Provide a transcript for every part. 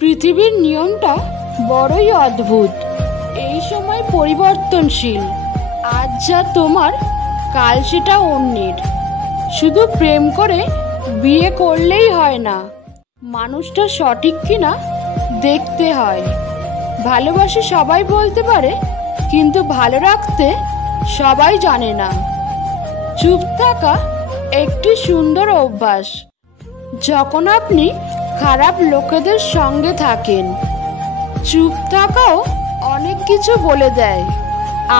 পৃথিবীর নিয়মটা বড়ই অদ্ভুত। এই সময় পরিবর্তনশীল। আজ যা তোমার, কাল সেটা অন্যের। শুধু প্রেম করে বিয়ে করলেই হয় না, মানুষটা সঠিক কিনা দেখতে হয়। ভালোবাসি সবাই বলতে পারে, কিন্তু ভালো রাখতে সবাই জানে না। চুপ থাকা একটি সুন্দর অভ্যাস। যখন আপনি খারাপ লোকেদের সঙ্গে থাকেন, চুপ থাকাও অনেক কিছু বলে দেয়।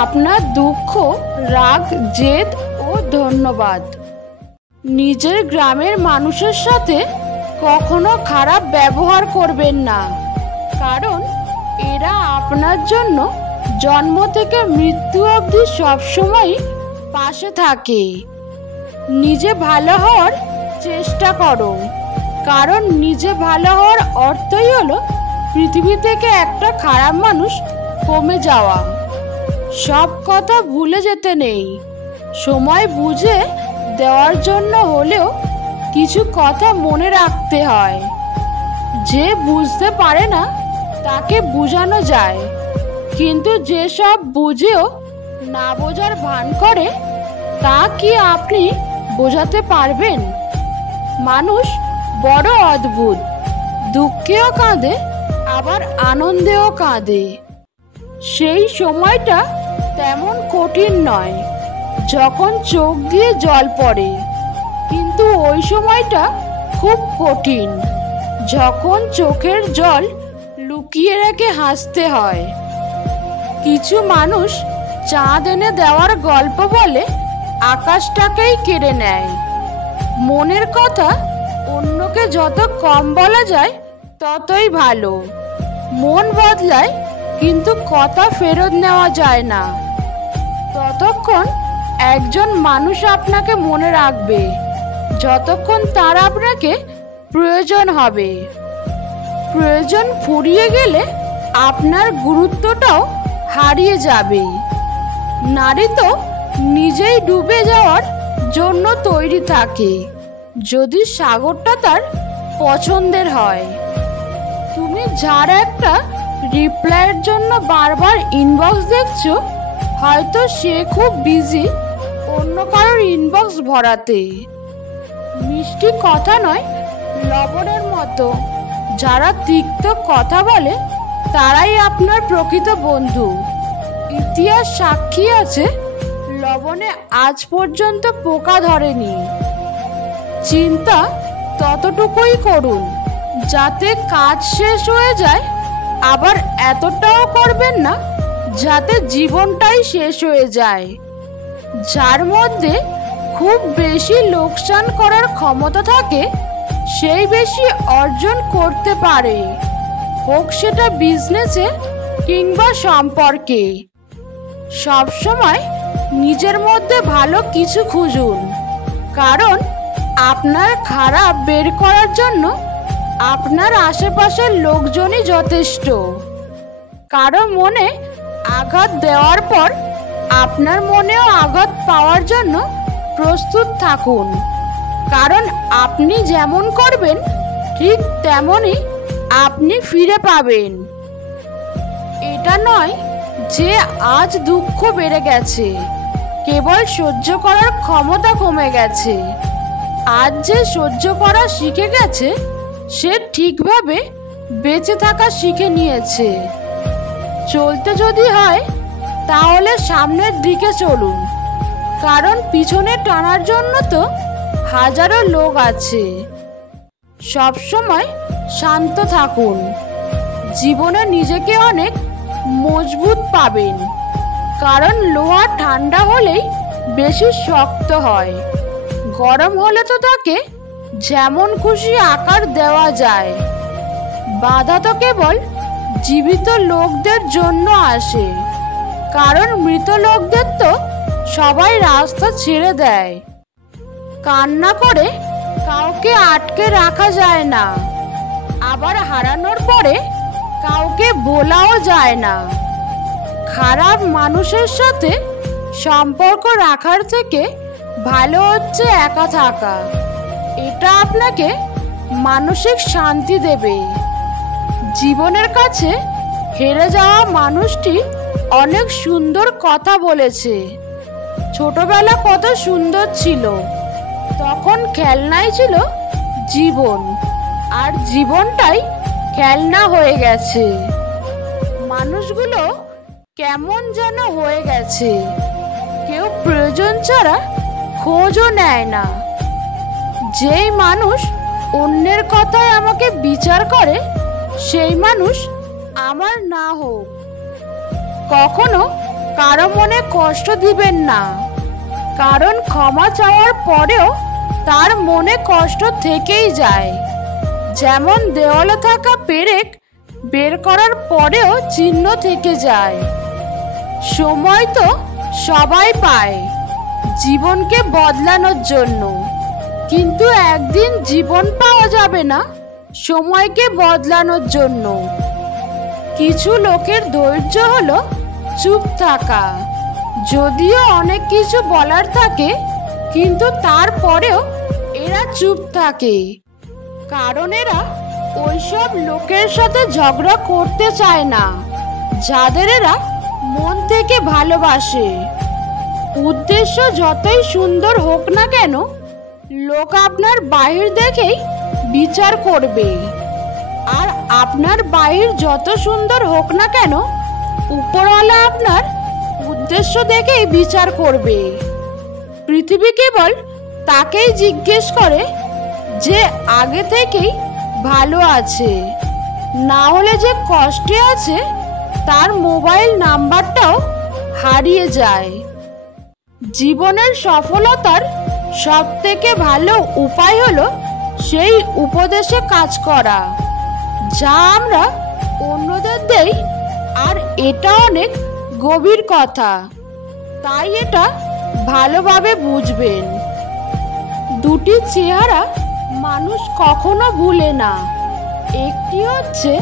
আপনার দুঃখ, রাগ, জেদ ও ধন্যবাদ। নিজের গ্রামের মানুষের সাথে কখনো খারাপ ব্যবহার করবেন না, কারণ এরা আপনার জন্য জন্ম থেকে মৃত্যু অবধি সবসময় পাশে থাকে। নিজে ভালো হওয়ার চেষ্টা করো, কারণ নিজে ভালো হওয়ার অর্থই হলো পৃথিবী থেকে একটা খারাপ মানুষ কমে যাওয়া। সব কথা ভুলে যেতে নেই, সময় বুঝে দেওয়ার জন্য হলেও কিছু কথা মনে রাখতে হয়। যে বুঝতে পারে না তাকে বোঝানো যায়, কিন্তু যে সব বুঝেও না বোঝার ভান করে, তা কি আপনি বোঝাতে পারবেন? মানুষ বড় অদ্ভুত, দুঃখেও কাঁদে আবার আনন্দেও কাঁদে। সেই সময়টা তেমন কঠিন নয় যখন চোখ দিয়ে জল পড়ে, কিন্তু ওই সময়টা খুব কঠিন যখন চোখের জল লুকিয়ে রেখে হাসতে হয়। কিছু মানুষ চাঁদ এনে দেওয়ার গল্প বলে আকাশটাকেই কেড়ে নেয়। মনের কথা অন্যকে যত কম বলা যায় ততই ভালো। মন বদলায়, কিন্তু কথা ফেরত নেওয়া যায় না। ততক্ষণ একজন মানুষ আপনাকে মনে রাখবে যতক্ষণ তার আপনাকে প্রয়োজন হবে। প্রয়োজন ফুরিয়ে গেলে আপনার গুরুত্বটাও হারিয়ে যাবে। নারী তো নিজেই ডুবে যাওয়ার জন্য তৈরি থাকে, যদি সাগরটা তার পছন্দের হয়। তুমি যার একটা রিপ্লাইয়ের জন্য বারবার ইনবক্স দেখছো, হয়তো সে খুব বিজি অন্য কারোর ইনবক্স ভরাতে। মিষ্টি কথা নয়, লবণের মতো। যারা তিক্ত কথা বলে তারাই আপনার প্রকৃত বন্ধু। ইতিহাস সাক্ষী আছে, লবণে আজ পর্যন্ত পোকা ধরেনি। চিন্তা ততটুকুই করুন যাতে কাজ শেষ হয়ে যায়, আবার এতটাও করবেন না যাতে জীবনটাই শেষ হয়ে যায়। যার মধ্যে খুব বেশি লোকসান করার ক্ষমতা থাকে, সেই বেশি অর্জন করতে পারে, হোক সেটা বিজনেসে কিংবা সম্পর্কে। সবসময় নিজের মধ্যে ভালো কিছু খুঁজুন, কারণ আপনার খারাপ বের করার জন্য আপনার আশেপাশের লোকজনই যথেষ্ট। কারো মনে আঘাত দেওয়ার পর আপনার মনেও আঘাত পাওয়ার জন্য প্রস্তুত থাকুন, কারণ আপনি যেমন করবেন ঠিক তেমনই আপনি ফিরে পাবেন। এটা নয় যে আজ দুঃখ বেড়ে গেছে, কেবল সহ্য করার ক্ষমতা কমে গেছে। আজ যে সহ্য করা শিখে গেছে, সে ঠিকভাবে বেঁচে থাকা শিখে নিয়েছে। চলতে যদি হয় তাহলে সামনের দিকে চলুন, কারণ পিছনে টানার জন্য তো হাজারো লোক আছে। সবসময় শান্ত থাকুন, জীবনে নিজেকে অনেক মজবুত পাবেন, কারণ লোহা ঠান্ডা হলেই বেশি শক্ত হয়। গরম হলে তো তাকে যেমন খুশি আকার দেওয়া যায়। বাধা তো কেবল জীবিত লোকদের জন্য আসে, কারণ মৃত লোকদের তো সবাই রাস্তা ছেড়ে দেয়। কান্না করে কাউকে আটকে রাখা যায় না, আবার হারানোর পরে কাউকে বলাও যায় না। খারাপ মানুষের সাথে সম্পর্ক রাখার থেকে ভালো হচ্ছে একা থাকা। এটা আপনাকে মানসিক শান্তি দেবে। জীবনের কাছে হেরে যাওয়া মানুষটি অনেক সুন্দর কথা বলেছে। ছোটবেলা কত সুন্দর ছিল, তখন খেলনাই ছিল জীবন, আর জীবনটাই খেলনা হয়ে গেছে। মানুষগুলো কেমন যেন হয়ে গেছে, কেউ প্রয়োজন ছাড়া খোঁজও নেয় না। যেই মানুষ অন্যের কথায় আমাকে বিচার করে, সেই মানুষ আমার না হোক। কখনো কারো মনে কষ্ট দিবেন না, কারণ ক্ষমা চাওয়ার পরেও তার মনে কষ্ট থেকেই যায়। যেমন দেওয়ালে থাকা পেরেক বের করার পরেও চিহ্ন থেকে যায়। সময় তো সবাই পায় জীবনকে বদলানোর জন্য, কিন্তু একদিন জীবন পাওয়া যাবে না সময়কে বদলানোর জন্য। কিছু লোকের ধৈর্য হলো চুপ থাকা, যদিও অনেক কিছু বলার থাকে, কিন্তু তারপরেও এরা চুপ থাকে, কারণ এরা ওইসব লোকের সাথে ঝগড়া করতে চায় না যাদের এরা মন থেকে ভালোবাসে। উদ্দেশ্য যতই সুন্দর হোক না কেন, লোক আপনার বাহির দেখেই বিচার করবে, আর আপনার বাহির যত সুন্দর হোক না কেন, উপরওয়ালা আপনার উদ্দেশ্য দেখেই বিচার করবে। পৃথিবী কেবল তাকেই জিজ্ঞেস করে যে আগে থেকেই ভালো আছে, না হলে যে কষ্টে আছে তার মোবাইল নাম্বারটাও হারিয়ে যায়। জীবনের সফলতার সবথেকে ভালো উপায় হলো সেই উপদেশে কাজ করা যা আমরা অন্যদের দেই, আর এটা অনেক গভীর কথা, তাই এটা ভালোভাবে বুঝবেন। দুটি চেহারা মানুষ কখনো ভুলে না। একটি হচ্ছে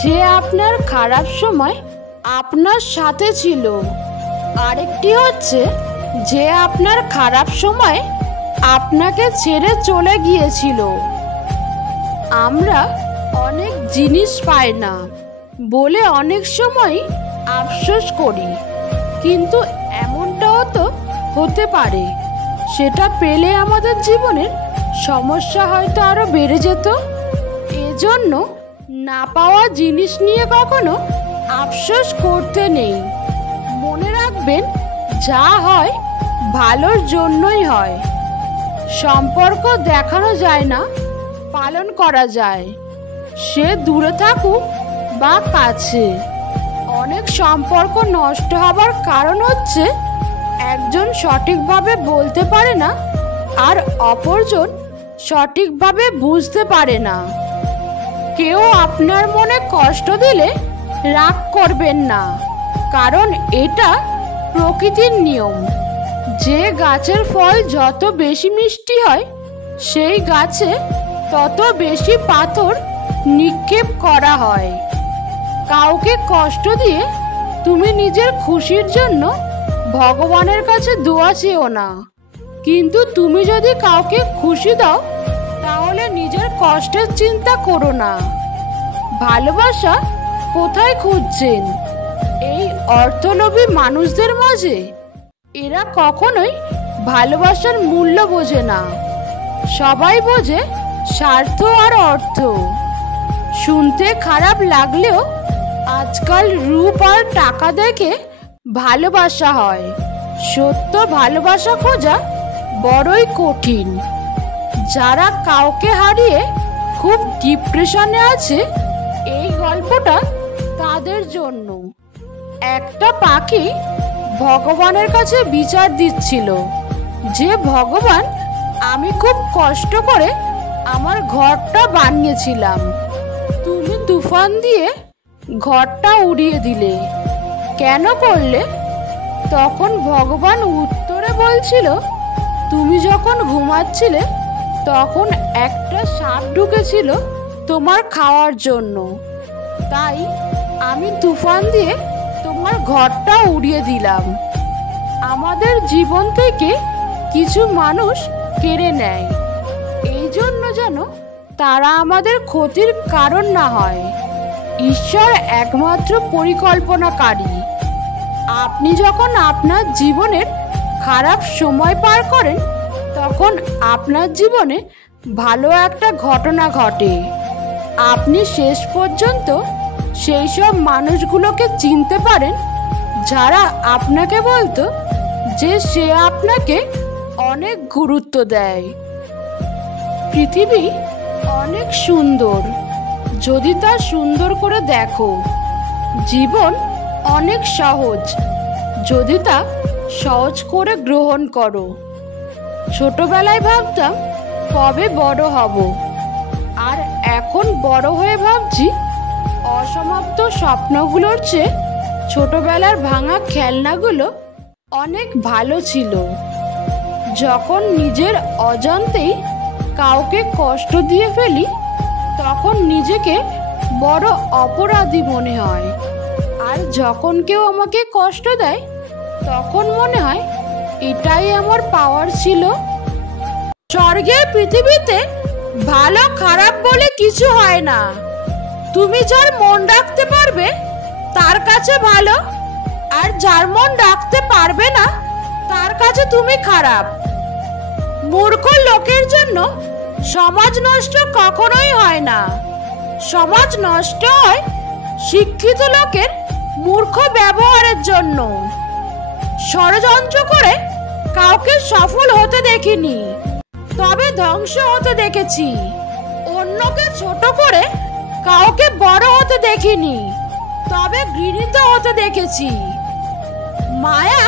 যে আপনার খারাপ সময় আপনার সাথে ছিল, আরেকটি হচ্ছে যে আপনার খারাপ সময় আপনাকে ছেড়ে চলে গিয়েছিল। আমরা অনেক জিনিস পাই না বলে অনেক সময় আফসোস করি, কিন্তু এমনটাও তো হতে পারে সেটা পেলে আমাদের জীবনের সমস্যা হয়তো আরো বেড়ে যেত। এজন্য না পাওয়া জিনিস নিয়ে কখনো আফসোস করতে নেই। মনে রাখবেন, যা হয় ভালোর জন্যই হয়। সম্পর্ক দেখানো যায় না, পালন করা যায়, সে দূরে থাকুক বা কাছে। অনেক সম্পর্ক নষ্ট হবার কারণ হচ্ছে একজন সঠিকভাবে বলতে পারে না আর অপরজন সঠিকভাবে বুঝতে পারে না। কেউ আপনার মনে কষ্ট দিলে রাগ করবেন না, কারণ এটা প্রকৃতির নিয়ম। যে গাছের ফল যত বেশি মিষ্টি হয়, সেই গাছে তত বেশি পাথর নিক্ষেপ করা হয়। কাউকে কষ্ট দিয়ে তুমি নিজের খুশির জন্য ভগবানের কাছে দোয়া চেও না, কিন্তু তুমি যদি কাউকে খুশি দাও তাহলে নিজের কষ্টের চিন্তা করো না। ভালোবাসা কোথায় খুঁজছেন? এই অর্থলোভী মানুষদের মাঝে? এরা কখনোই ভালোবাসার মূল্য বোঝে না। সবাই বোঝে স্বার্থ আর অর্থ। শুনতে খারাপ লাগলেও আজকাল রূপ আর টাকা দেখে ভালোবাসা হয়। সত্য ভালোবাসা খোঁজা বড়ই কঠিন। যারা কাউকে হারিয়ে খুব ডিপ্রেশনে আছে, এই গল্পটা তাদের জন্য। একটা পাখি ভগবানের কাছে বিচার দিচ্ছিল যে, ভগবান, আমি খুব কষ্ট করে আমার ঘরটা বানিয়েছিলাম, তুমি তুফান দিয়ে ঘরটা উড়িয়ে দিলে, কেন করলে? তখন ভগবান উত্তরে বলছিল, তুমি যখন ঘুমাচ্ছিলে তখন একটা সাপ ঢুকেছিল তোমার খাওয়ার জন্য, তাই আমি তুফান দিয়ে তোমার ঘরটা উড়িয়ে দিলাম। আমাদের জীবন থেকে কিছু মানুষ কেড়ে নেয়, এই জন্য যেন তারা আমাদের ক্ষতির কারণ না হয়। ঈশ্বর একমাত্র পরিকল্পনাকারী। আপনি যখন আপনার জীবনের খারাপ সময় পার করেন, তখন আপনার জীবনে ভালো একটা ঘটনা ঘটে। আপনি শেষ পর্যন্ত সেই সব মানুষগুলোকে চিনতে পারেন যারা আপনাকে বলতো যে সে আপনাকে অনেক গুরুত্ব দেয়। পৃথিবী অনেক সুন্দর যদি তা সুন্দর করে দেখো। জীবন অনেক সহজ যদি তা সহজ করে গ্রহণ করো। ছোটবেলায় ভাবতাম কবে বড় হব, আর এখন বড় হয়ে ভাবছি অসমাপ্ত স্বপ্নগুলোর চেয়ে ছোটবেলার ভাঙা খেলনাগুলো অনেক ভালো ছিল। যখন নিজের অজান্তেই কাউকে কষ্ট দিয়ে ফেলি, তখন নিজেকে বড় অপরাধী মনে হয়। আর যখন কেউ আমাকে কষ্ট দেয়, তখন মনে হয় এটাই আমার পাওয়ার ছিল। স্বর্গের পৃথিবীতে ভালো খারাপ বলে কিছু হয় না। তুমি যার মন রাখতে পারবে তার কাছে ভালো, আর যার মন রাখতে পারবে না তার কাছে তুমি খারাপ। মূর্খ লোকের জন্য সমাজ নষ্ট কখনোই হয় না। সমাজ নষ্ট হয় শিক্ষিত লোকের মূর্খ ব্যবহারের জন্য। ষড়যন্ত্র করে কাউকে সফল হতে দেখিনি, তবে ধ্বংস হতে দেখেছি। অন্যকে ছোট করে কাউকে বড় হতে দেখিনি, তবে ঘৃণিত হতে দেখেছি। মায়া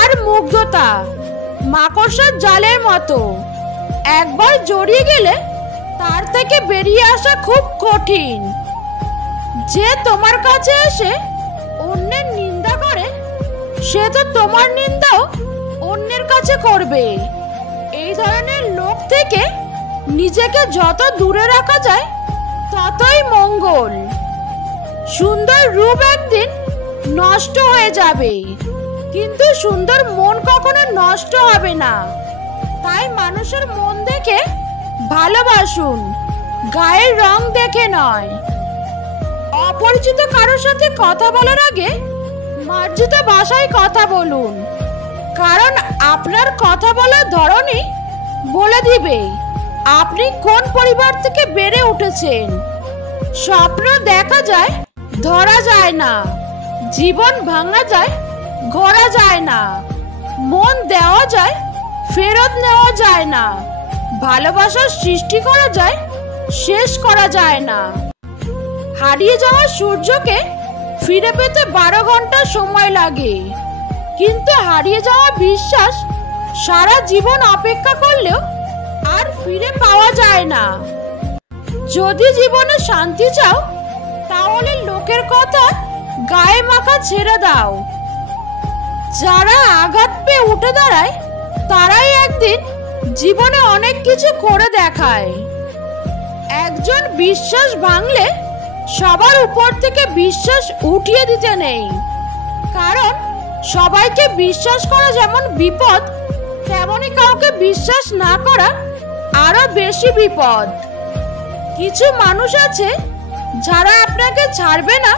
আর মুগ্ধতা মাকড়সার জালের মতো, একবার জড়িয়ে গেলে তার থেকে বেরিয়ে আসা খুব কঠিন। যে তোমার কাছে এসে অন্যের নিন্দা করে, সে তো তোমার নিন্দাও অন্যের কাছে করবে। এই ধরনের লোক থেকে নিজেকে যত দূরে রাখা যায় ততই মঙ্গল। সুন্দর রূপ একদিন নষ্ট হয়ে যাবে, কিন্তু সুন্দর মন কখনো নষ্ট হবে না। তাই মানুষের মন দেখে ভালোবাসুন, গায়ের রং দেখে নয়। অপরিচিত কারোর সাথে কথা বলার আগে মার্জিত ভাষায় কথা বলুন, কারণ আপনার কথা বলার ধরনই বলে দিবে আপনি কোন পরিবার থেকে বেড়ে উঠেছেন। স্বপ্ন দেখা যায়, ধরা যায় না। জীবন ভাঙা যায়, গড়া যায় না। মন দেওয়া যায়, ফেরত নেওয়া যায় না। ভালোবাসার সৃষ্টি করা যায়, শেষ করা যায় না। হারিয়ে যাওয়া সূর্যকে ফিরে পেতে 12 ঘন্টা সময় লাগে, কিন্তু হারিয়ে যাওয়া বিশ্বাস সারা জীবন অপেক্ষা করলেও আর ফিরে পাওয়া যায় না। যদি জীবনে শান্তি চাও, তাহলে লোকের কথা গায়ে মাখা ছেড়ে দাও। যারা আঘাত পেয়ে উঠে দাঁড়ায়, তারাই একদিন জীবনে অনেক কিছু করে দেখায়। একজন বিশ্বাস ভাঙলে সবার উপর থেকে বিশ্বাস উঠিয়ে দিতে নেই, কারণ সবাইকে বিশ্বাস করা যেমন বিপদ, তেমনি কাউকে বিশ্বাস না করা আরো বেশি বিপদ। কিছু মানুষ আছে যারা আপনাকে ছাড়বে না,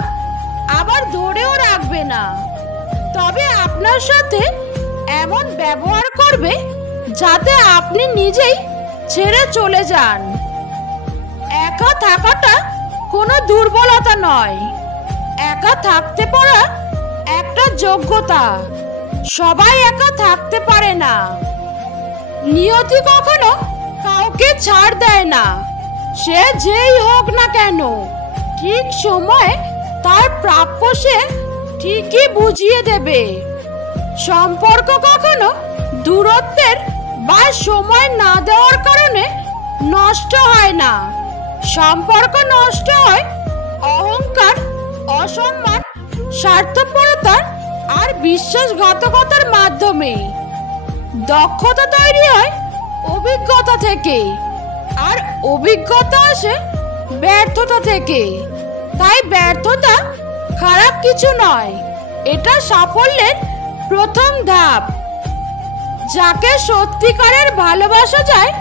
আবার ধরেও রাখবে না, তবে আপনার সাথে এমন ব্যবহার করবে যাতে আপনি নিজেই ছেড়ে চলে যান। একা থাকাটা কোনো দুর্বলতা নয়, একা থাকতে পারা একটা যোগ্যতা। সবাই একা থাকতে পারে না। নিয়তি কখনো কাউকে ছাড় দেয় না, সে যেই হোক না কেন। ঠিক সময়ে তার প্রাপ্য সে ঠিকই বুঝিয়ে দেবে। সম্পর্ক কখনো দূরত্বের বা সময় না দেওয়ার কারণে নষ্ট হয় না। সম্পর্ক নষ্ট হয় অহংকার, অসম্মান, স্বার্থপরতা আর বিশ্বাসঘাতকতার মাধ্যমে। দক্ষতা তৈরি হয় অভিজ্ঞতা থেকে, আর অভিজ্ঞতা আসে ব্যর্থতা থেকে। তাই ব্যর্থতা খারাপ কিছু নয়, এটা সাফল্যের প্রথম ধাপ। যাকে সত্যিকারের ভালোবাসা যায়,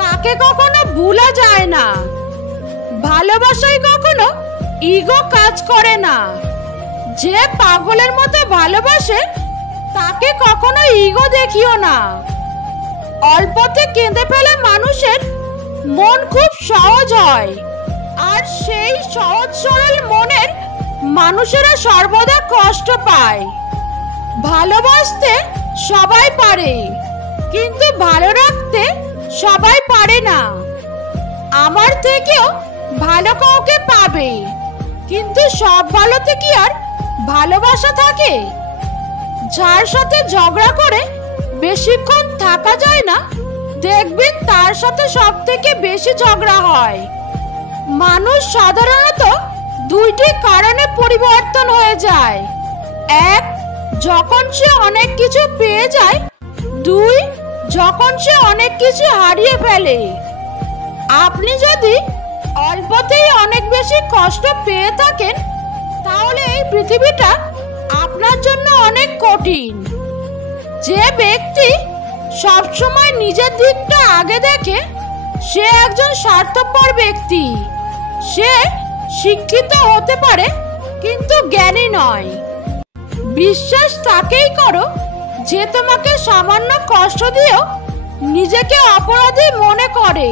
তাকে কখনো ভুলা যায় না। ভালোবাসায় কখনো ইগো কাজ করে না। যে পাগলের মতো ভালোবাসে তাকে কখনো ইগো দেখিও না। অল্পতে কেঁদে ফেলে মানুষের মন খুব সহজ হয়, আর সেই সহজ সরল মনের মানুষেরা সর্বদা কষ্ট পায়। ভালোবাসতে সবাই পারে, কিন্তু ভালো রাখতে সবাই পারে না। আমার থেকেও ভালো কাউকে পাবে, কিন্তু সব ভালোতে কি আর ভালোবাসা থাকে? যার সাথে ঝগড়া করে বেশিক্ষণ থাকা যায় না, দেখবেন তার সাথে সব থেকে বেশি ঝগড়া হয়। মানুষ সাধারণত দুইটি কারণে পরিবর্তন হয়ে যায়। এক, যখন সে অনেক কিছু পেয়ে যায়। দুই, যখন সে অনেক কিছু হারিয়ে ফেলে। আপনি যদি অল্পতেই অনেক বেশি কষ্ট পেয়ে থাকেন, তাহলে এই পৃথিবীটা আপনার জন্য অনেক কঠিন। যে ব্যক্তি সবসময় নিজের দিকটা আগে দেখে, সে একজন স্বার্থপর ব্যক্তি। সে শিক্ষিত হতে পারে, কিন্তু জ্ঞানী নয়। বিশ্বাস তাকেই করো যে তোমাকে সামান্য কষ্ট দিয়েও নিজেকে অপরাধী মনে করে।